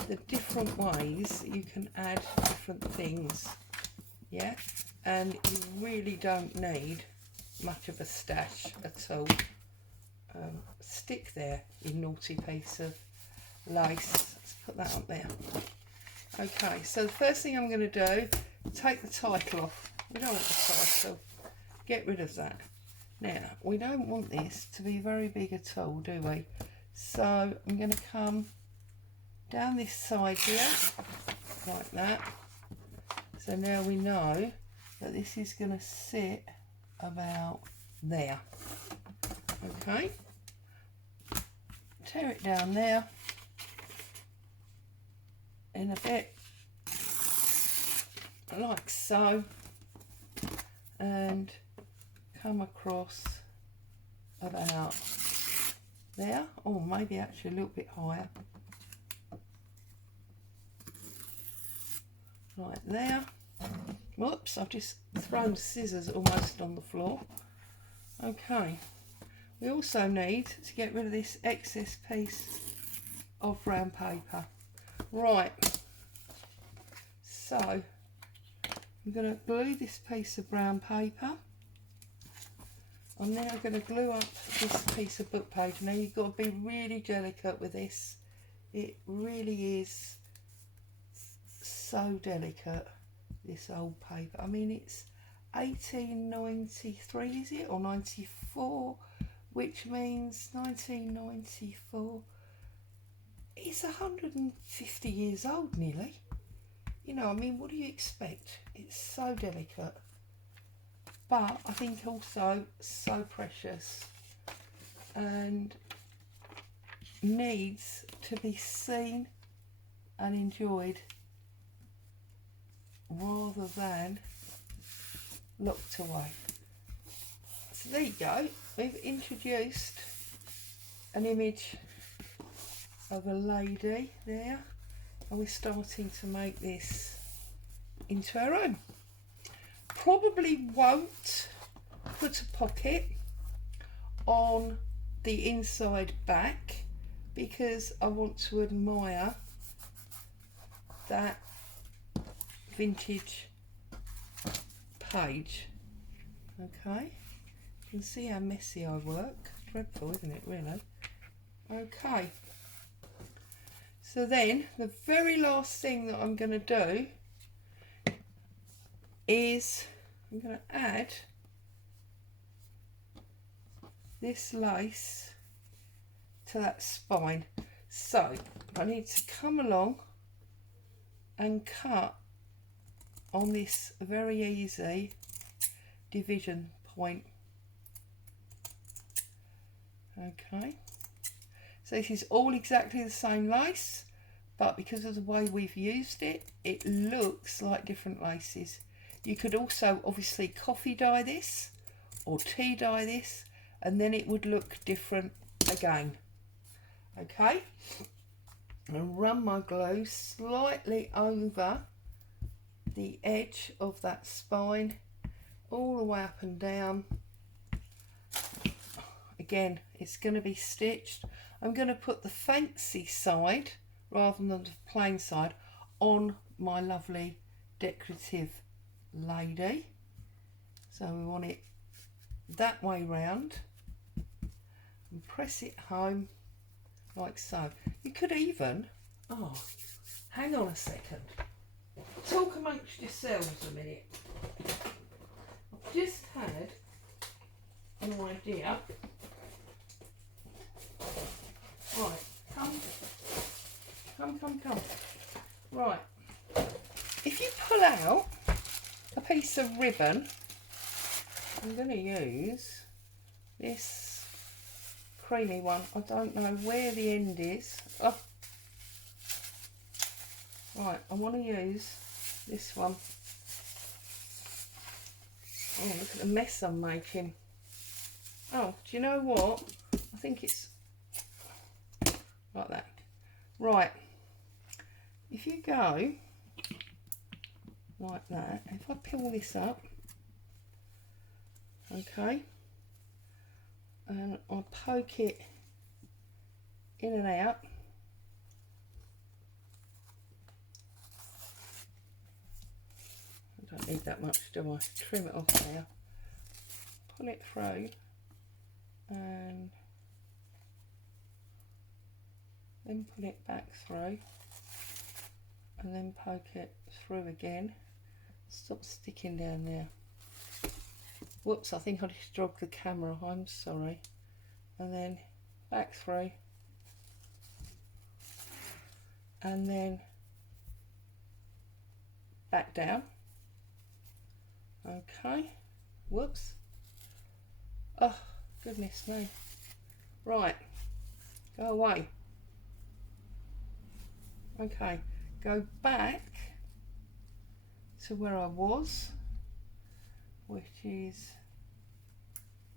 the different ways that you can add different things, yeah, and you really don't need much of a stash at all. Stick there, you naughty piece of lace. Let's put that up there. Okay, so the first thing I'm going to do, take the title off. We don't want the title, get rid of that. Now we don't want this to be very big at all, do we? So I'm going to come down this side here like that. So now we know that this is going to sit about there. Okay, tear it down there in a bit like so, and come across about there, or maybe actually a little bit higher, like there. Whoops, I've just thrown scissors almost on the floor. Okay, we also need to get rid of this excess piece of brown paper. Right, so I'm going to glue this piece of brown paper, and then I'm going to glue up this piece of book page. Now you've got to be really delicate with this. It really is so delicate, this old paper. I mean, it's 1893, is it, or 94, which means 1994. It's 150 years old nearly. You know, I mean, what do you expect? It's so delicate, but I think also so precious and needs to be seen and enjoyed rather than locked away. So there you go. We've introduced an image of a lady there, and we're starting to make this into our own. Probably won't put a pocket on the inside back because I want to admire that vintage page. Okay, you can see how messy I work. Dreadful, isn't it, really? Okay, so then the very last thing that I'm going to do is I'm going to add this lace to that spine. So I need to come along and cut on this very easy division point. Okay, so this is all exactly the same lace, but because of the way we've used it, it looks like different laces. You could also obviously coffee dye this or tea dye this, and then it would look different again. Okay, I'm going to run my glue slightly over the edge of that spine, all the way up and down. Again, it's going to be stitched. I'm going to put the fancy side rather than the plain side on my lovely decorative lady. So we want it that way round and press it home like so. You could even, oh, hang on a second. Talk amongst yourselves a minute. I've just had an idea. Right, come. Right, if you pull out a piece of ribbon, I'm going to use this creamy one. I don't know where the end is. Oh. Right, I want to use this one. Oh, look at the mess I'm making. Oh, do you know what? I think it's like that. Right, if you go like that, if I peel this up, okay, and I poke it in and out, I don't need that much, do I? Trim it off there, pull it through, and then pull it back through, and then poke it through again. Stop sticking down there. Whoops, I think I just dropped the camera, I'm sorry. And then back through, and then back down. Okay, whoops. Oh, goodness me. Right, go away. Okay, go back to where I was, which is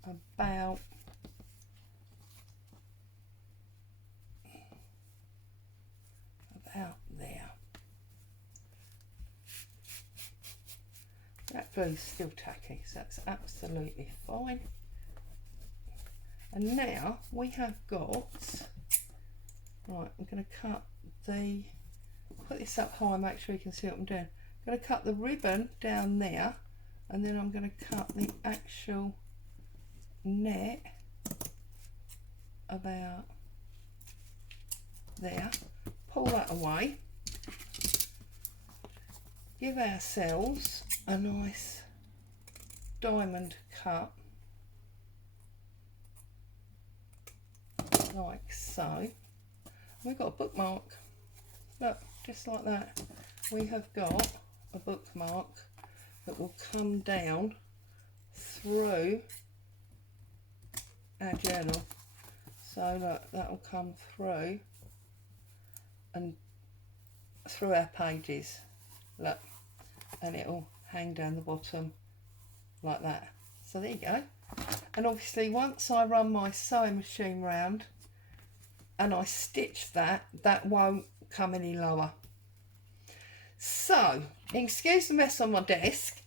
about there. That glue's still tacky, so that's absolutely fine. And now we have got, right, I'm going to cut the, put this up high, make sure you can see what I'm doing. I'm going to cut the ribbon down there, and then I'm going to cut the actual net about there. Pull that away. Give ourselves a nice diamond cut, like so. We've got a bookmark. Look, just like that. We have got a bookmark that will come down through our journal. So look, that will come through and through our pages. Look, and it'll hang down the bottom like that. So there you go. And obviously once I run my sewing machine round and I stitch that, that won't come any lower. So, excuse the mess on my desk.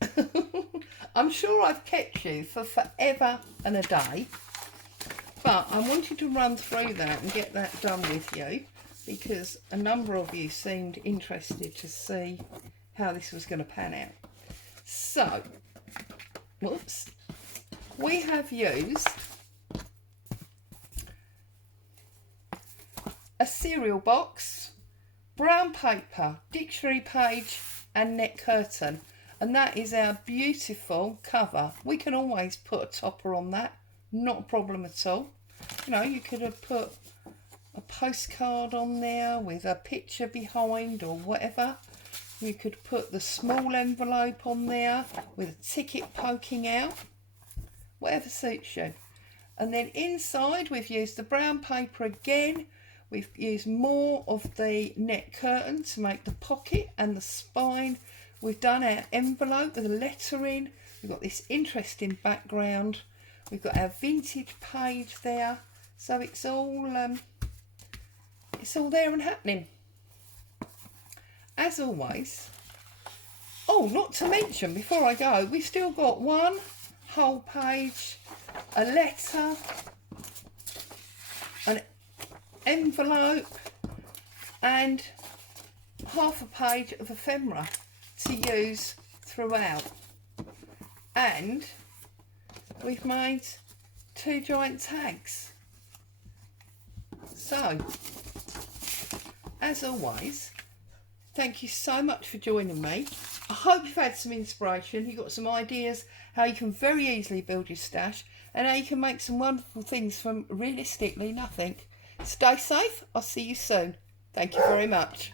I'm sure I've kept you for forever and a day, but I wanted to run through that and get that done with you because a number of you seemed interested to see how this was going to pan out. So, whoops, we have used a cereal box, brown paper, dictionary page and net curtain, and that is our beautiful cover. We can always put a topper on that, not a problem at all. You know, you could have put a postcard on there with a picture behind or whatever. You could put the small envelope on there with a ticket poking out, whatever suits you. And then inside we've used the brown paper again. We've used more of the net curtain to make the pocket and the spine. We've done our envelope with the lettering. We've got this interesting background. We've got our vintage page there. So it's all there and happening. As always, oh, not to mention, before I go, we've still got one whole page, a letter, an envelope and half a page of ephemera to use throughout. And we've made 2 giant tags. So, as always, thank you so much for joining me. I hope you've had some inspiration. You've got some ideas how you can very easily build your stash and how you can make some wonderful things from realistically nothing. Stay safe. I'll see you soon. Thank you very much.